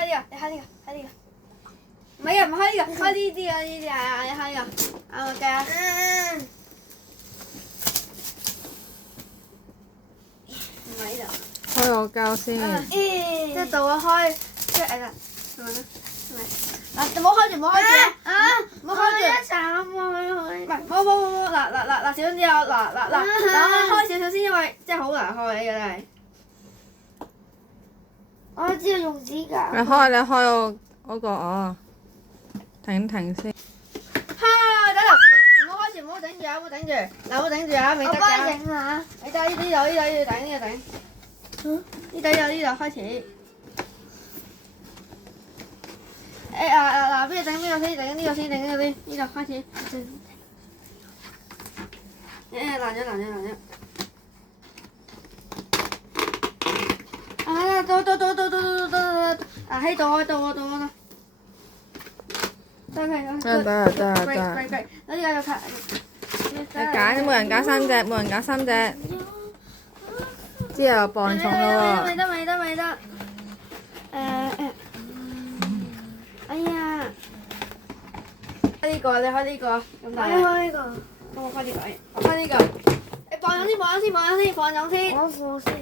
開呢個，你開呢個，開呢個。唔係啊，唔開呢個，開呢啲啊，呢啲係你開呢個。啱我計啊。唔係呢度。開我膠先。即係到我開，即係誒啦，係咪咧？係咪？嗱，唔好開住，唔好開住啊！唔好開住。一齊唔係，冇，嗱，小心啲啊！嗱，我開少少先，因為真係好難開嘅真係。我知道用指甲。你開我嗰個哦，停先。開等陣，唔好開住，唔好頂住啊！唔好頂住，嗱，唔好頂住啊！未得我幫你㗎。整下。你睇呢度要頂，呢度頂。呢度開始。嗱，邊個頂邊個先？頂呢個先，頂呢個先。呢度開始。爛咗。到。喺度我。得。貴。呢個要卡。你揀，每人揀3隻，之後磅重咯喎。未得。哎呀！開呢個，你開呢個，咁大。開呢個。幫我開呢個，我開呢個。你放咗先。我放先。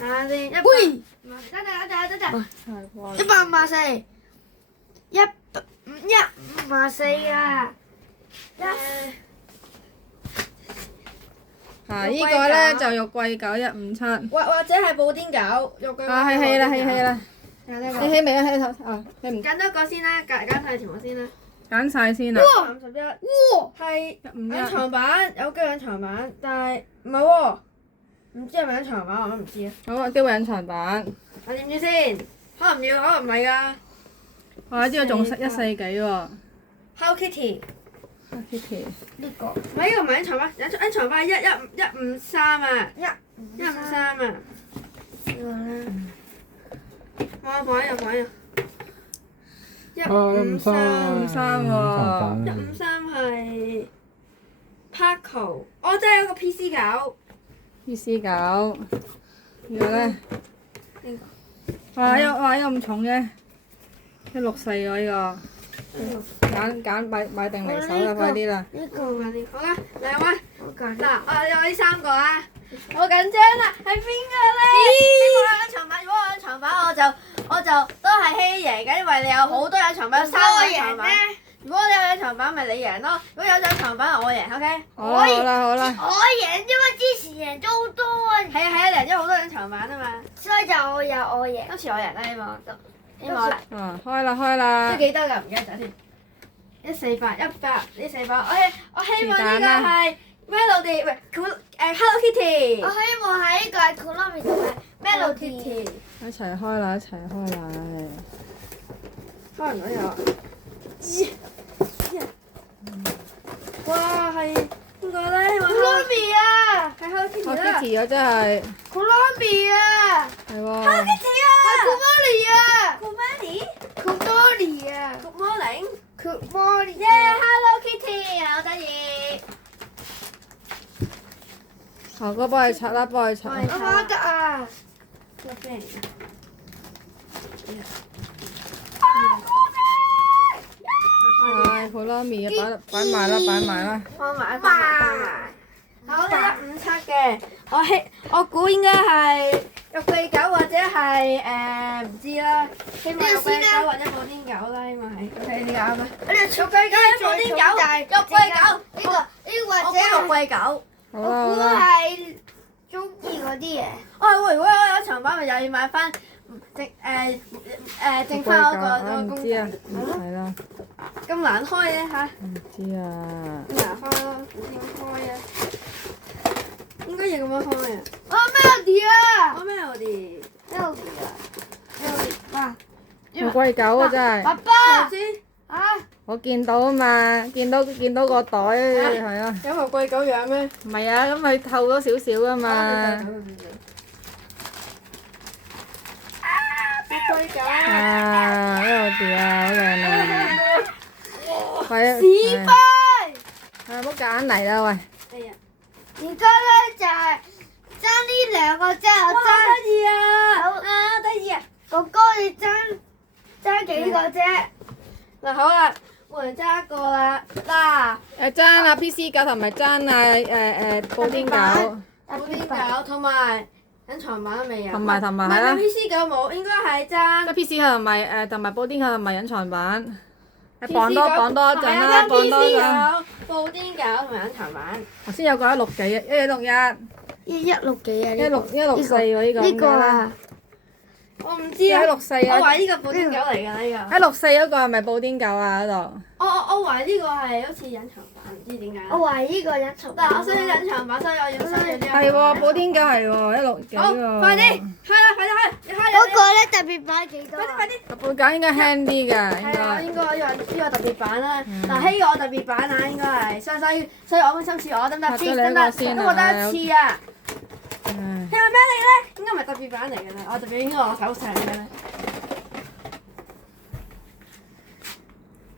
睇下先。喂！得。 154，154啊！呢個咧就肉桂狗157。或者係布丁狗，肉桂狗。係啦。起未啊？起頭啊！你唔揀多個先啦，揀晒全部先啦。揀晒先啦。 31。哇！係151。隱藏版，有機隱藏版，但係唔係喎，唔知係咪隱藏版我都唔知啊。好啊，機會隱藏版。我點知先？可能唔要，可能唔係㗎。哇！呢個仲140幾喎。 Hello Kitty。Kitty。呢個。唔係呢個唔係隱藏版，隱藏版係153啊。153啊。呢個咧。我放喺度。153喎。 153係 Paco， 我真係有個 PC 狗。 PC 狗。呢個咧？哇！呢個咁重嘅，164喎呢個。揀買定離手啦，快啲啦！呢個好啦，兩位。我揀。嗱，我有呢3個啊，好緊張啊，係邊個咧？如果我隱藏版，我就都係希贏嘅，因為你有好多隱藏版，有3個隱藏版。如果你有隱藏版，咪你贏咯；如果有隱藏版，我贏，OK？好啦。我贏，因為之前贏咗好多啊。係啊，贏咗好多隱藏版啊嘛。所以就我贏。今次我贏啦，希望。開啦！都記得㗎，唔記得咗添。148，我希望呢個係 Melody， 唔係Hello Kitty。我希望係呢個係 Konami 同埋 Melody。一齊開啦！開唔到又。哇，係邊個咧？Konami 啊！係 Hello Kitty 啦。 Kitty 啊，真係。 Konami 啊！係喎。 Hello Kitty 啊！係 Konami 啊 Good morning。 ！Good morning。Hello Kitty， 好得意。哥哥幫你拆啦，我媽得啊！係 Konami 啊，擺埋啦。放埋。好啦，157嘅，我估應該係肉桂狗或者係唔知啦，希望肉桂狗或者布丁狗啦，希望係。OK，你啱啊。肉桂狗、布丁狗、肉桂狗，呢個或者肉桂狗。好我估啦。係中意嗰啲嘢。如果有隱藏版，咪又要買翻剩翻嗰個公知啊，仔。係啦。咁難開嘅嚇？唔知啊。咁難開咯，唔知點開啊？應該要咁樣開啊！ Melody 啊！Melody 啊！肉桂狗啊，真係。爸爸先啊！我見到啊嘛，見到個袋係啊。有肉桂狗樣咩？唔係啊，咁咪透咗少少啊嘛。肉桂狗。啊，Melody啊，好靚啊！係啊。屎灰！唔好夾硬嚟啦，喂！而家咧就係爭呢兩個啫，我爭。得意啊！得意啊！哥哥你爭幾個啫？嗱好啦，每人揸一個啦。嗱，爭啊 PC 狗同埋爭啊布丁狗，布丁狗同埋隱藏版未有。同埋係唔係啦。 PC 狗冇，應該係爭。 PC 狗同埋布丁狗同埋隱藏版。 PC 綁多一陣啦，綁多一陣。 PC 狗、布丁狗同埋隱藏版。頭先有個161幾，1161。 1161幾啊？ 164喎呢個。呢個啊，我唔知啊。 164啊。我懷疑呢個布丁狗嚟㗎呢個。 164嗰個係咪布丁狗啊？嗰度。我懷疑呢個係好似隱藏版，唔知點解。我懷疑呢個隱藏版。但係我想要隱藏版，所以我要收咗呢個。係喎，布丁狗係喎，160幾好，喎。快啲，開啦，快啲開，你開啦。嗰個咧特別版幾多啊？快啲。布狗應該輕啲㗎，應係啊，該。應該呢個特別版啦。嗱，呢個特別版啊，應該係，所以我會心似我得唔得？拍咗兩個先啊。都覺得似啊。唉。係咪咩嚟咧？應該唔係特別版嚟㗎啦，我特別應該我手上嘅咧。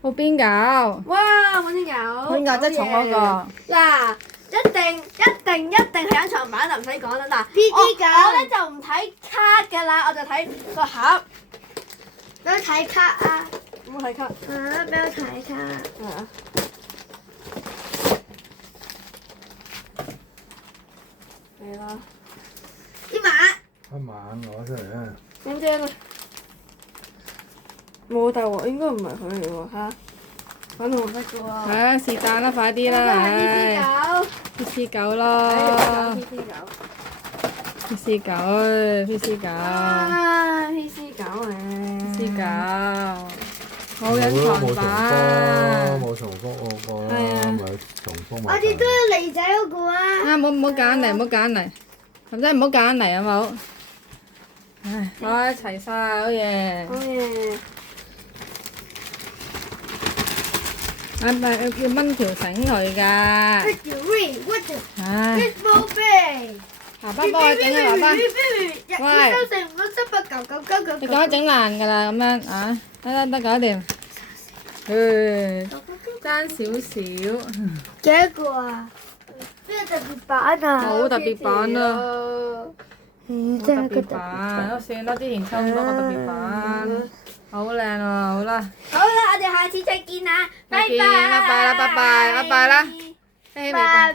布丁狗。哇！布丁狗。布丁狗即係重嗰個。嗱，一定係隱藏版就唔使講啦。嗱， PC 狗我咧就唔睇卡㗎啦，我就睇個盒。俾我睇卡啊！唔好睇卡。啊，俾我睇卡。係啊。係啦。啲馬。一晚攞出嚟啊！點知啊？冇大鑊，應該唔係佢嚟喎嚇。粉紅色嘅喎。係啊，是但啦，快啲應該啦，係唉。 PC PC 狗狗。咯。 PC 狗。 PC 狗，PC 狗。啊！PC 狗嚟。 PC 狗。冇隱藏版。冇重複嗰個啦，係啊咪重複我埋。哋都要嚟仔嗰個啊！啊！唔好揀嚟，唔好揀嚟，咁真係唔好揀嚟好冇？唉，哇！齊晒好嘢。好嘢。啊唔係，要掹條繩佢㗎。 What the ring? What the 唉， big baby? 爸爸幫我整啊，爸爸。日收成578999999。你講整爛㗎啦，咁樣啊？得搞掂。爭少少。幾多個啊？邊個特別版啊？冇特別版啊。嗯，冇真係特別版，都算啦，之前抽咁多個特別版，好靚喎，好啦。好啦，我哋下次再見啦，拜拜。再見拜拜啦，拜拜，拜拜啦。拜拜。